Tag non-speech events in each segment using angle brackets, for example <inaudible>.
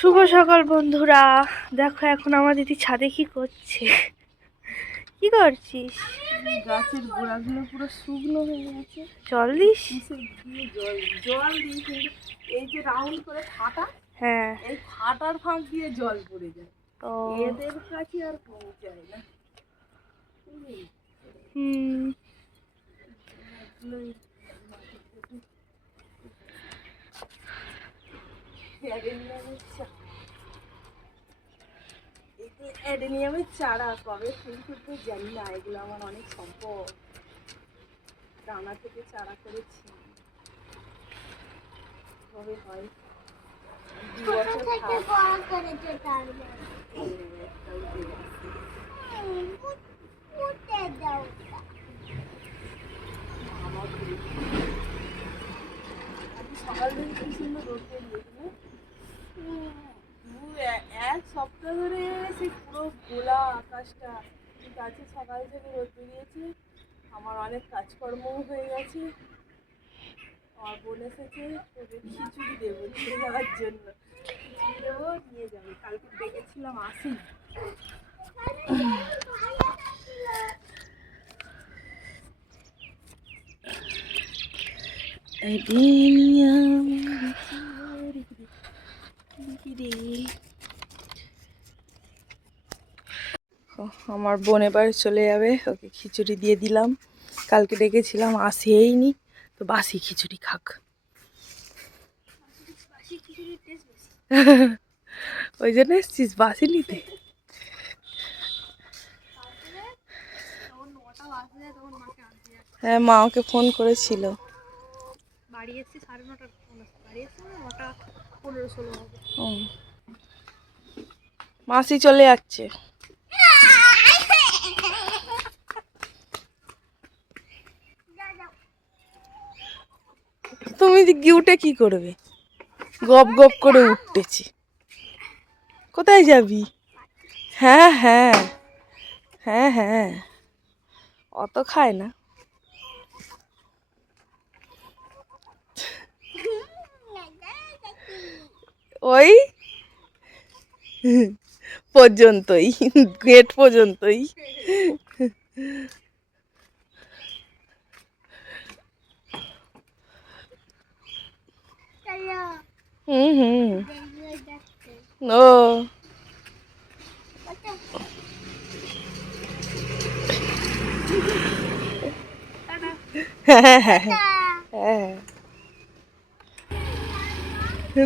শুভ সকাল বন্ধুরা। দেখো এখন আমার দিদি ছাদে কি করছে? কি করছিস? গাছের গোড়াগুলো পুরো শুকনো হয়ে গেছে। জল দিস? জল জল দিই কিন্তু এই যে রাউন্ড করে ফাটা হ্যাঁ। এই ফাটার ফাঁক দিয়ে জল পড়ে যায়। এদের কাছে আর পৌঁছায় না। হুম। অ্যাডেনিয়ামের চারা কবে ফুল ফুটবে জানি না এগুলো আমার অনেক সম্পদ। ডানা থেকে চারা করেছি। কবে হয়। সকাল থেকে কি সুন্দর রোদ বেরিয়েছে। এক সপ্তাহ ধরে সেই পুরো গোলা আকাশটা ঠিক আছে, সকাল থেকে রোদ বেরিয়েছে। আমার অনেক কাজকর্মও হয়ে গেছে। আমার বোন এসেছে ওকে খিচুড়ি দেবো, নিয়ে যাওয়ার জন্য। খিচুড়ি দেবো, নিয়ে যাবে। কালকে ডেকেছিলাম আসি আমার বোন এবার চলে যাবে ওকে খিচুড়ি দিয়ে দিলাম। কালকে ডেকেছিলাম আসেই নি তো বাসি খিচুড়ি খাক। ওই জন্য এসছিস বাসি নিতে? হ্যাঁ মা ওকে ফোন করেছিল। বাড়ি এসছি সাড়ে নটা বাড়ি এসছি নটা হুম। মাসি চলে যাচ্ছে। তুমি গিউটে কি করবে? গপ গপ করে উঠতেছি। কোথায় যাবি? হ্যাঁ হ্যাঁ। হ্যাঁ হ্যাঁ। অত খায় না। ওই পর্যন্তই গেট পর্যন্তই। হুম হুম। ও। হ্যাঁ হ্যাঁ হ্যাঁ।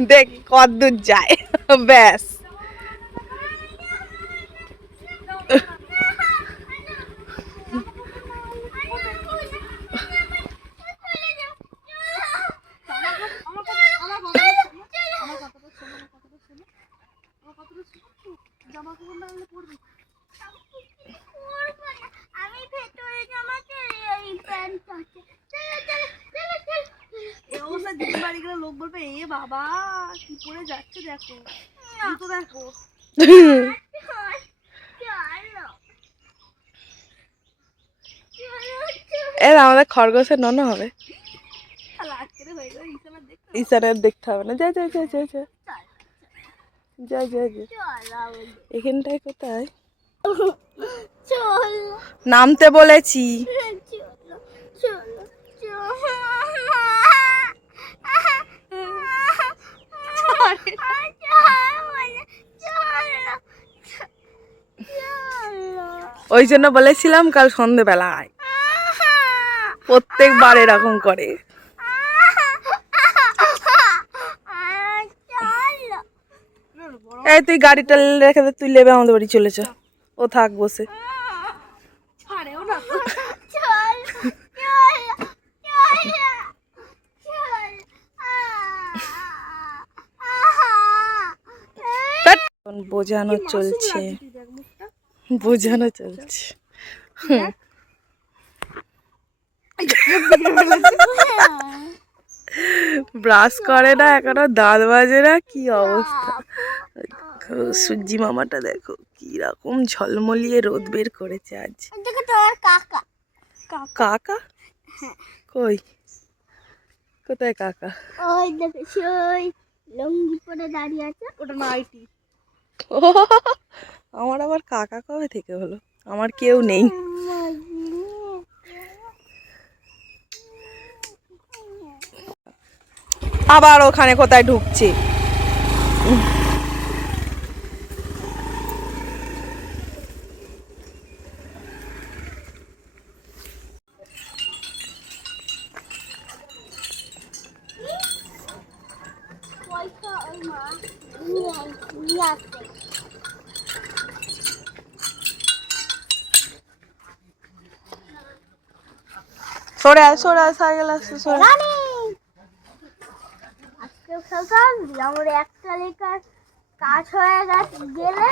দেখ কদ্দূর যায় ব্যাস আমি ভেতরে জামাতে এই প্যান্ট আছে চলো চলো চলো চলো এই অবস্থা দিদি বাড়ি গেলে লোক বলবে এ বাবা কি করে যাচ্ছে দেখো। জুতো দেখো। আমাদের খরগোশের নন হবে। ইসানা দেখতে হবে। না। যা যা যা যা যা। যা যা যা। এখানটায় কোথায়? নামতে বলেছি। ওই জন্য বলেছিলাম কাল সন্ধেবেলা আয় প্রত্যেকবার এরকম করে। এই তুই গাড়িটা রেখে দে তুই লেবে আমাদের বাড়ি চলেছ ও থাক বসে। বোঝানো চলছে। বোঝানো চলছে। ব্রাশ করে না এখনও দাঁত বাজে না কি অবস্থা? সূর্যি মামাটা দেখো কি রকম ঝলমলিয়ে রোদ বের করেছে আজ। কাকা। কাকা? কই? কোথায় কাকা? ওই দেখো সেই লঙ্গি পরে দাঁড়িয়ে আছে। ওটা নাইটি ও <laughs> আমার আবার কাকা কবে থেকে হলো? আমার কেউ নেই। আবার ওখানে কোথায় ঢুকছে পয়সা ওই মা নিয়ে আস- নিয়ে আসবে সরে আয় সরে আয় সাইকেল আসছে সরে রানি আজকে খেলতাম আমার একটা লেখার কাজ হয়ে গেছে গেলে।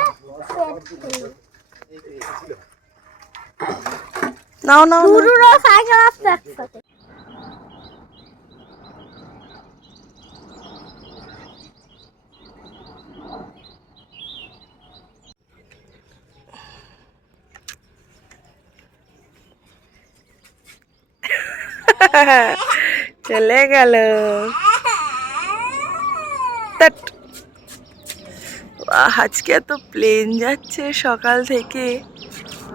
নাও নাও নাও। সাইকেল আসছে একসাথে <laughs> চলে গেল আজকে তো প্লেন যাচ্ছে সকাল থেকে।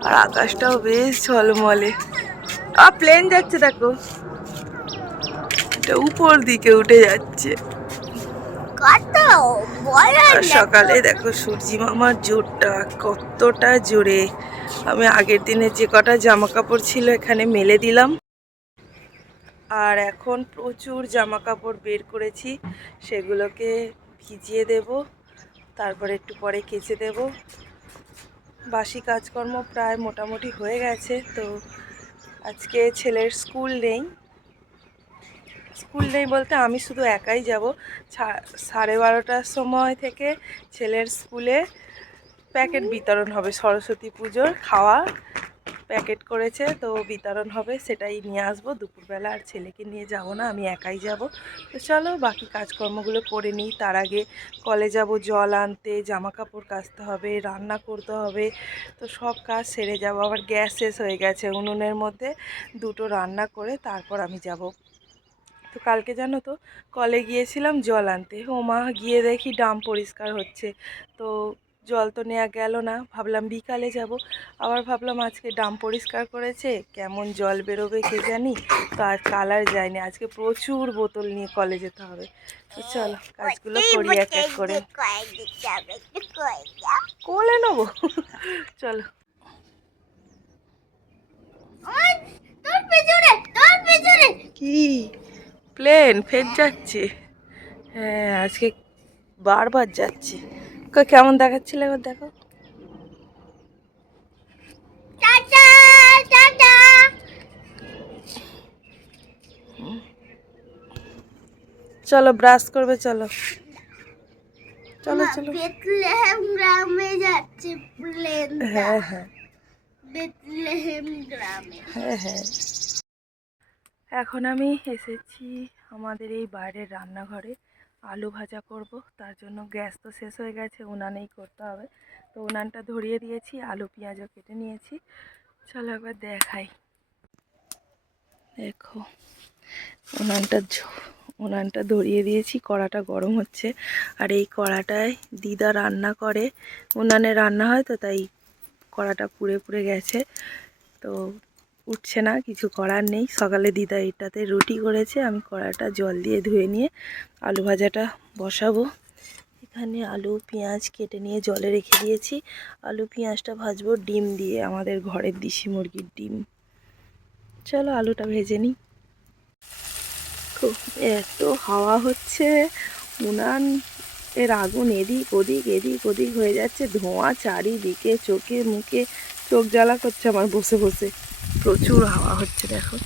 আর আকাশটাও বেশ ঝলমলে। আ প্লেন যাচ্ছে দেখো। এটা উপর দিকে উঠে যাচ্ছে। সকালে দেখো সূর্যি মামার জোরটা কতটা জোরে। আমি আগের দিনে যে কটা জামা কাপড় ছিল এখানে মেলে দিলাম। আর এখন প্রচুর জামা কাপড় বের করেছি, সেগুলোকে ভিজিয়ে দেব, তারপরে একটু পরে কেচে দেব। বাসি কাজকর্ম প্রায় মোটামুটি হয়ে গেছে, তো আজকে ছেলের স্কুল নেই। স্কুল নেই বলতে আমি শুধু একাই যাব। সাড়ে বারোটার সময় থেকে ছেলের স্কুলে প্যাকেট বিতরণ হবে, সরস্বতী পুজোর খাওয়া। প্যাকেট করেছে, তো বিতরণ হবে, সেটাই নিয়ে আসব। দুপুরবেলা আর ছেলেকে নিয়ে যাব না, আমি একাই যাব। তো চলো, বাকি কাজকর্মগুলো করে নিই। তার আগে কলে যাব, জল আনতে জামা কাপড় কাচতে হবে, রান্না করতে হবে। তো সব কাজ সেরে যাব। আবার গ্যাস শেষ হয়ে গেছে উনুনের মধ্যে, দুটো রান্না করে তারপর আমি যাব। তো কালকে জানো তো, কলে গিয়েছিলাম জল আনতে। ও মা, গিয়ে দেখি ডাম পরিষ্কার হচ্ছে। তো জল তো নেওয়া গেল না ভাবলাম বিকালে যাব। আবার ভাবলাম আজকে ডাম পরিষ্কার করেছে কেমন জল বেরোবে কে জানি তো আর কালার যায়নি। আজকে প্রচুর বোতল নিয়ে কলে যেতে হবে। তো চলো কাজগুলো করি এক এক করে। কোলে নেব? চলো। কি? প্লেন ফের যাচ্ছে। হ্যাঁ আজকে বারবার যাচ্ছে। কেমন দেখাচ্ছিল এবার দেখো। চলো ব্রাশ করবে চলো। চলো চলো। বেতলেহেম গ্রামে যাচ্ছে প্লেন হ্যাঁ হ্যাঁ। বেতলেহেম গ্রামে। হ্যাঁ হ্যাঁ। এখন আমি এসেছি আমাদের এই বাইরের রান্নাঘরে। আলু ভাজা করব, তার জন্য গ্যাস তো শেষ হয়ে গেছে, উনানেই করতে হবে। তো উনানটা ধরিয়ে দিয়েছি, আলু পেঁয়াজও কেটে নিয়েছি। চলো একবার দেখাই। দেখো, উনানটা উনানটা ধরিয়ে দিয়েছি, কড়াটা গরম হচ্ছে। আর এই কড়াটায় দিদা রান্না করে, উনানে রান্না হয় তো তাই কড়াটা পুড়ে পুড়ে গেছে। তো উঠছে না, কিছু করার নেই। সকালে দিদা এটাতে রুটি করেছে, আমি কড়াটা জল দিয়ে ধুয়ে নিয়ে আলু ভাজাটা বসাবো। এখানে আলু, পেঁয়াজ কেটে নিয়ে জলে রেখে দিয়েছি। আলু, পেঁয়াজটা ভাজবো ডিম দিয়ে, আমাদের ঘরের দেশি মুরগির ডিম। চলো আলুটা ভেজে নিই। খুব এত হাওয়া হচ্ছে। উনান, এর আগুন এদিক ওদিক এদিক ওদিক হয়ে যাচ্ছে। ধোঁয়া চারিদিকে, চোখে মুখে, চোখ জ্বালা করছে আমার বসে বসে। প্রচুর হাওয়া হচ্ছে, দেখো।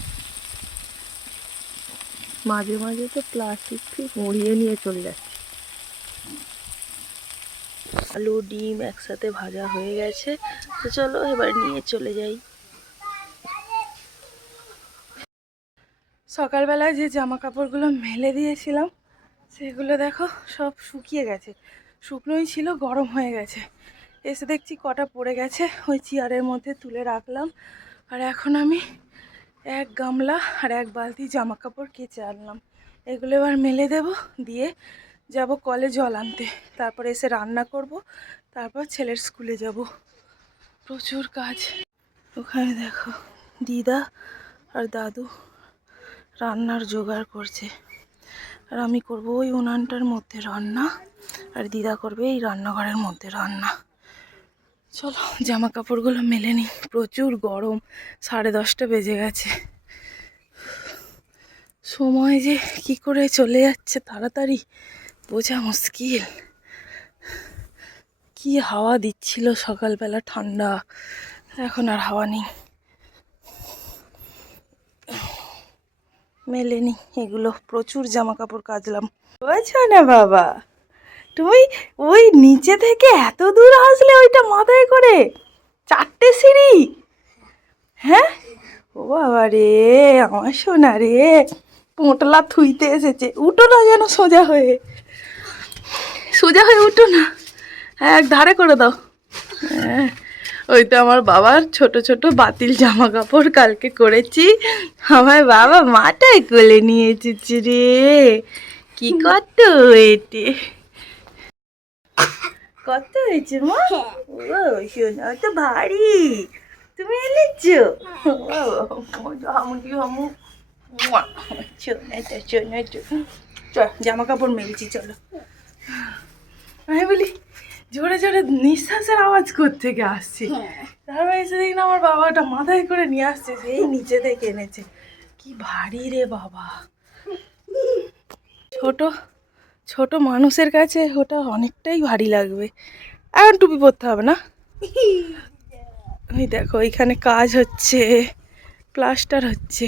মাঝে মাঝে তো প্লাস্টিক মুড়িয়ে নিয়ে চলে যাচ্ছে। আলু, ডিম একসাথে ভাজা হয়ে গেছে, তো চলো এবার নিয়ে চলে যাই। সকালবেলায় যে জামা কাপড়গুলো মেলে দিয়েছিলাম, সেগুলো দেখো সব শুকিয়ে গেছে। শুকনোই ছিল, গরম হয়ে গেছে। এসে দেখছি কটা পড়ে গেছে, ওই চেয়ারের মধ্যে তুলে রাখলাম। আর এখন আমি এক গামলা আর এক বালতি জামা কাপড় কেচে আনলাম। এগুলো এবার মেলে দেব, দিয়ে যাব কলে জল আনতে। তারপরে এসে রান্না করব, তারপর ছেলের স্কুলে যাব। প্রচুর কাজ। ওখানে দেখো, দিদা আর দাদু রান্নার জোগাড় করছে। আর আমি করব ওই উনানটার মধ্যে রান্না, আর দিদা করবে এই রান্নাঘরের মধ্যে রান্না। চলো জামা কাপড়গুলো মেলে নিই। প্রচুর গরম, সাড়ে দশটা বেজে গেছে। সময় যে কি করে চলে যাচ্ছে তাড়াতাড়ি, বোঝা মুশকিল। কি হাওয়া দিচ্ছিল সকালবেলা ঠান্ডা, এখন আর হাওয়া নেই। মেলেনি এগুলো, প্রচুর জামা কাপড় কাচলাম। বুঝছ না বাবা। তুমি ওই নিচে থেকে এত দূর আসলে ওইটা মাথায় করে? চারটে সিঁড়ি? হ্যাঁ? ও বাবা রে, আমার সোনা রে, পোঁটলা থুইতে এসেছে। উঠো না যেন সোজা হয়ে। সোজা হয়ে উঠো না। হ্যাঁ এক ধারে করে দাও। হ্যাঁ ওই তো আমার বাবার ছোট ছোট বাতিল জামা কাপড় কালকে করেছি। আমার বাবা মাটায় কোলে নিয়ে এসেছে রে। কি করতো এটে কত হয়েছে মা ও শোনা তো ভারী তুমি এনেছ হামু হামু শোনাটা শোনাটা চল জামা কাপড় মেলছি চলো আমি বলি জোরে জোরে নিঃশ্বাসের আওয়াজ থেকে আসছে তারপরে এসে দেখি না আমার বাবাটা মাথায় করে নিয়ে আসছে সেই নিচে থেকে এনেছে। কি ভারী রে বাবা। ছোট ছোট মানুষের কাছে ওটা অনেকটাই ভারী লাগবে। এখন টুপি পরতে হবে না? ওই দেখো এখানে কাজ হচ্ছে প্লাস্টার হচ্ছে।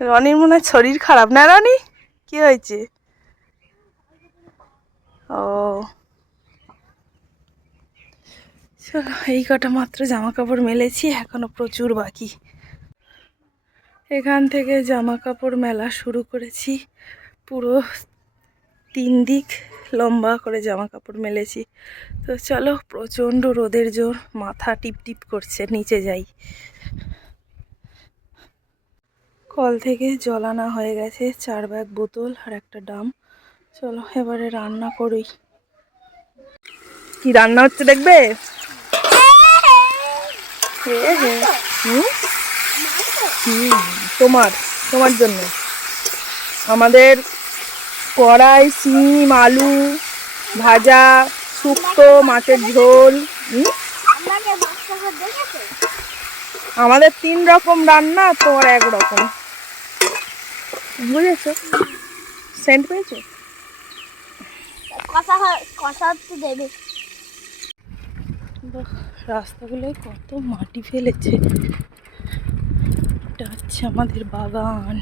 রনির মনে হয় শরীর খারাপ। না রনি কি হয়েছে? ও। চলো এই কটা মাত্র জামা কাপড় মেলেছি এখনও প্রচুর বাকি। এখান থেকে জামা কাপড় মেলা শুরু করেছি। পুরো তিন দিক লম্বা করে জামা কাপড় মেলেছি। তো চলো, প্রচণ্ড রোদের জোর, মাথা টিপ টিপ করছে, নিচে যাই। কল থেকে জল আনা হয়ে গেছে, চার ব্যাগ বোতল আর একটা ডাম। চলো, এবারে রান্না করি। কি রান্না হচ্ছে দেখবে? হে হে। হুম? তোমার তোমার জন্য। আমাদের কড়াই সিম আলু ভাজা শুক্তো মাছের ঝোল আমাদের তিন রকম রান্না তোমার এক রকম। বুঝেছ? সেন্ট পেয়েছ? রাস্তাগুলোয় কত মাটি ফেলেছে। এটা হচ্ছে আমাদের বাগান।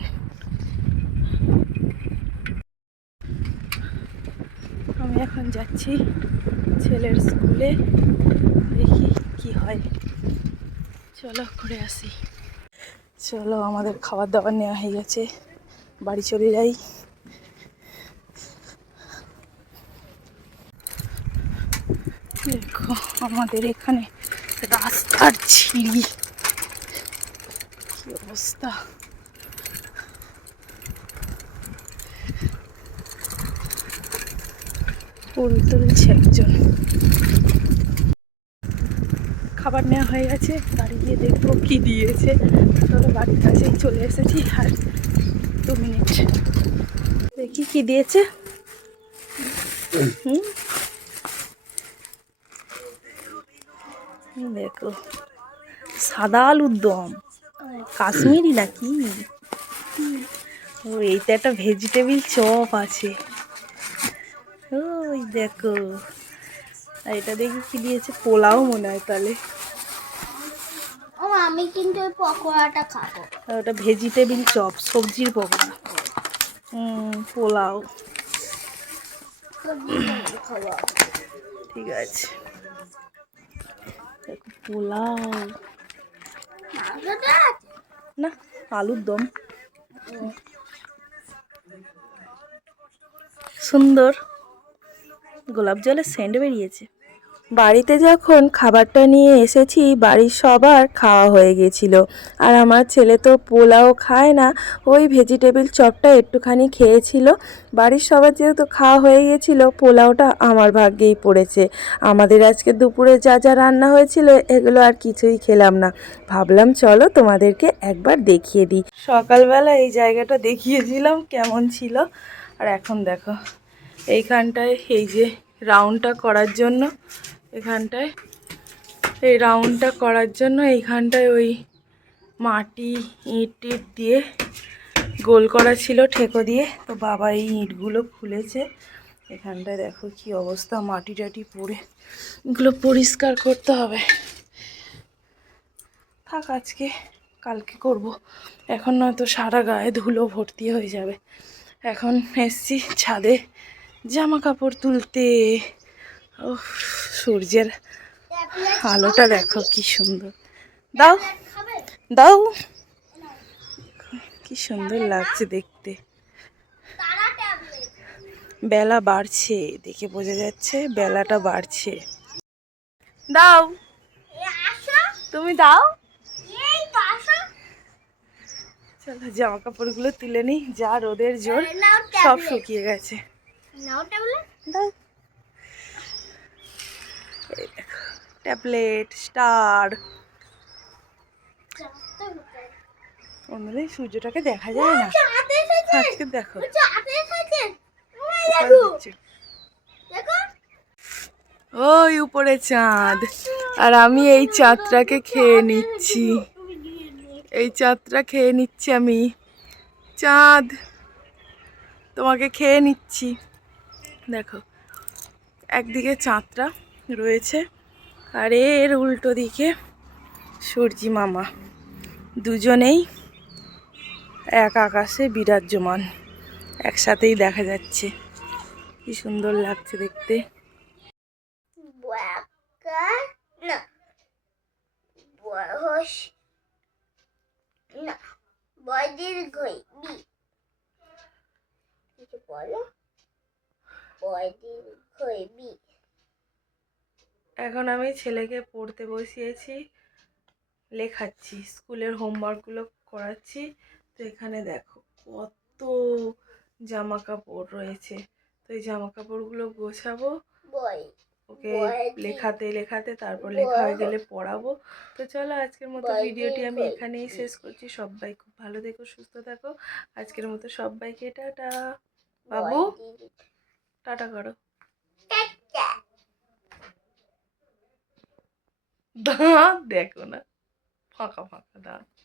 আমি এখন যাচ্ছি ছেলের স্কুলে দেখি কি হয়। চলো, ঘুরে আসি। চলো, আমাদের খাবার দাবার নেওয়া হয়ে গেছে। বাড়ি চলে যাই। দেখো, আমাদের এখানে রাস্তার ছিঁড়ি কি অবস্থা ফুল তুলছে একজন খাবার নেওয়া হয়ে গেছে, বাড়ি গিয়ে দেখব কি দিয়েছে। চলো বাড়ির কাছেই চলে এসেছি, আর দু মিনিট। দেখি কি দিয়েছে। হুম? দেখো, সাদা আলুর দম। কাশ্মীরি নাকি? ও এইটা একটা ভেজিটেবিল চপ আছে। ওই দেখো। আর এটা দেখি কি দিয়েছে? পোলাও মনে হয় তাহলে। ও আমি কিন্তু ওই পকোড়াটা খাব। ওটা ভেজিটেবিল চপ সবজির পকোড়া। পোলাও। ঠিক আছে। পোলাও। না আলুর দম। সুন্দর। গোলাপ জলের সেন্ট বেরিয়েছে। বাড়িতে যখন খাবারটা নিয়ে এসেছি, বাড়ির সবার খাওয়া হয়ে গেছিল। আর আমার ছেলে তো পোলাও খায় না, ওই ভেজিটেবিল চপটা একটুখানি খেয়েছিল। বাড়ির সবার যেহেতু খাওয়া হয়ে গেছিল, পোলাওটা আমার ভাগ্যেই পড়েছে। আমাদের আজকে দুপুরে যা যা রান্না হয়েছিল, এগুলো আর কিছুই খেলাম না। ভাবলাম, চলো তোমাদেরকে একবার দেখিয়ে দিই। সকালবেলা এই জায়গাটা দেখিয়েছিলাম, কেমন ছিল। আর এখন দেখো, এইখানটায় এই যে রাউন্ডটা করার জন্য এখানটায় এই রাউন্ডটা করার জন্য এইখানটায় ওই মাটি, ইট দিয়ে গোল করা ছিল ঠেকো দিয়ে। তো বাবা এই ইটগুলো খুলেছে। এখানটায় দেখো কি অবস্থা, মাটি টাটি পড়ে। এগুলো পরিষ্কার করতে হবে। থাক, আজকে, কালকে করব। এখন নয়তো সারা গায়ে ধুলো ভর্তি হয়ে যাবে। এখন এসছি ছাদে জামা কাপড় তুলতে। ও সূর্যের আলোটা দেখো কি সুন্দর। দাও দাও। কি সুন্দর লাগছে দেখতে। বেলা বাড়ছে, দেখে বোঝা যাচ্ছে বেলাটা বাড়ছে। দাও। তুমি দাও। চলো জামা কাপড়গুলো তুলে নিই, যা রোদের জোর, সব শুকিয়ে গেছে। দাও। ট্যাবলেট স্টার অন্যদিন সূর্যটাকে দেখা যায় না। আজকে কোথায় দেখো। দিচ্ছে? দেখো। ওই উপরে চাঁদ। আর আমি এই চাঁদটাকে খেয়ে নিচ্ছি। এই চাঁদটা খেয়ে নিচ্ছি আমি। চাঁদ তোমাকে খেয়ে নিচ্ছি। দেখো একদিকে চাঁদটা রয়েছে। আর এর উল্টো দিকে সূর্যি মামা। দুজনেই এক আকাশে বিরাজমান। একসাথেই দেখা যাচ্ছে। কি সুন্দর লাগছে দেখতে। বলো? বয়দের ঘই বি এখন আমি ছেলেকে পড়তে বসিয়েছি লেখাচ্ছি স্কুলের হোমওয়ার্কগুলো করাচ্ছি। তো এখানে দেখো কত জামা কাপড় রয়েছে। তো এই জামা কাপড়গুলো গোছাবো ওকে লেখাতে লেখাতে তারপর লেখা হয়ে গেলে পড়াবো। তো চলো আজকের মতো ভিডিওটি আমি এখানেই শেষ করছি। সবাই খুব ভালো থেকো সুস্থ থাকো। আজকের মতো সবাইকে টাটা। বাবু টাটা করো টাটা দাঁত দেখো না ফাঁকা ফাঁকা দাঁত